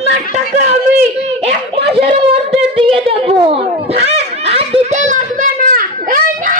আপনার টাকা আমি 1 মাসের মধ্যে দিয়ে দেব। হ্যাঁ, আর দিতে লাগবে না। এই না।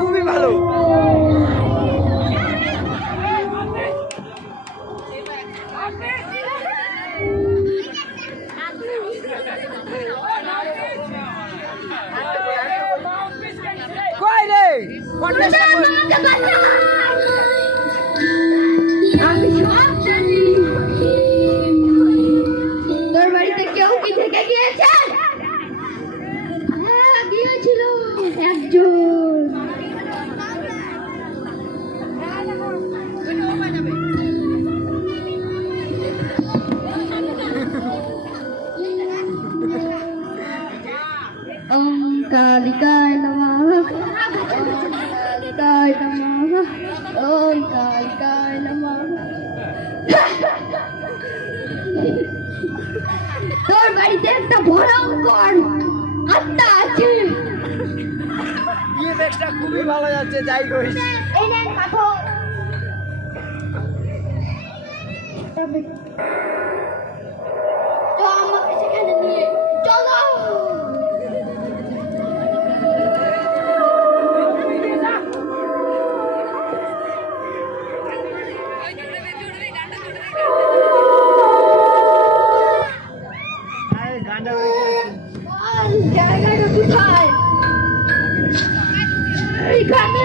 খুবই ভালো। আমি সব জানি। তোর বাড়িতে কেউ কি থেকে গিয়েছে? হ্যাঁ, গিয়েছিল একজন। কালিকায় নমঃ, কালিকায় নমঃ, ওম কালিকায় নমঃ। তোর বাড়িতে একটা ভয়ঙ্কর আত্মা আছে। ব্যাগটা খুবই ভালো যাচ্ছে, যাই করিস। এই নেন পাঠক। তো আমাকে সেখানে নিয়ে চলো। জায়গাটা কোথায়? এইখানে।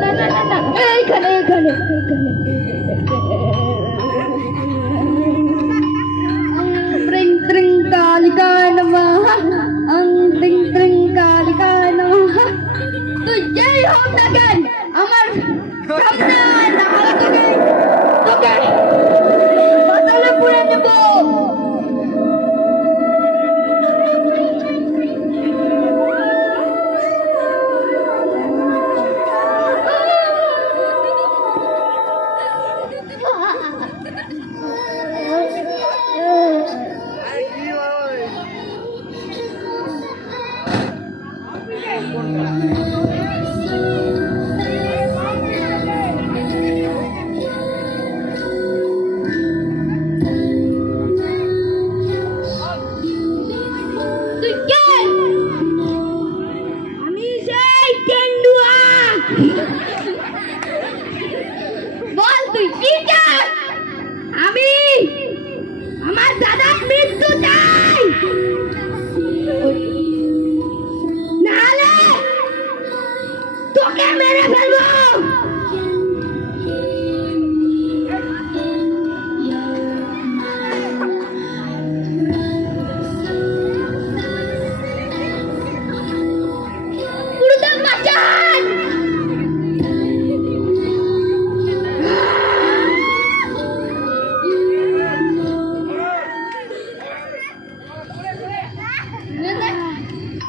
না না না না, এইখানে এইখানে এইখানে। ত্রিং ত্রিং কালিকায় নমঃ, অং ত্রিং ত্রিং কালিকায় নমঃ। তুই যেই হোক না কেন, আমার সামনে আয়, না হলে তোকে পাতালে পুড়ে দেব।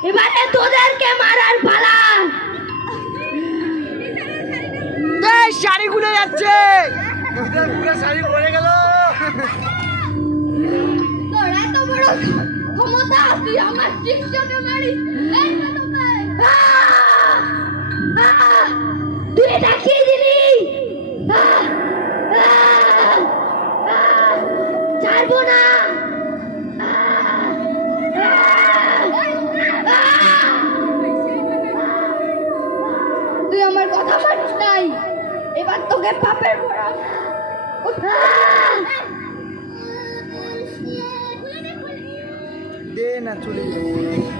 এবারে তোদেরকে মারার পালা। এই শাড়ি খুলে যাচ্ছে, তোদের পুরো শাড়ি পরে গেল। তোর এত বড় ক্ষমতা, তুই আমার শিষ্যকে মারিস। এই তোকে তুই দেখিয়ে দিলি। ছাড়বো না। তুই আমার কথা মানিস নাই, এবার তোকে পাপের পড়া। দে না চলে যাবে।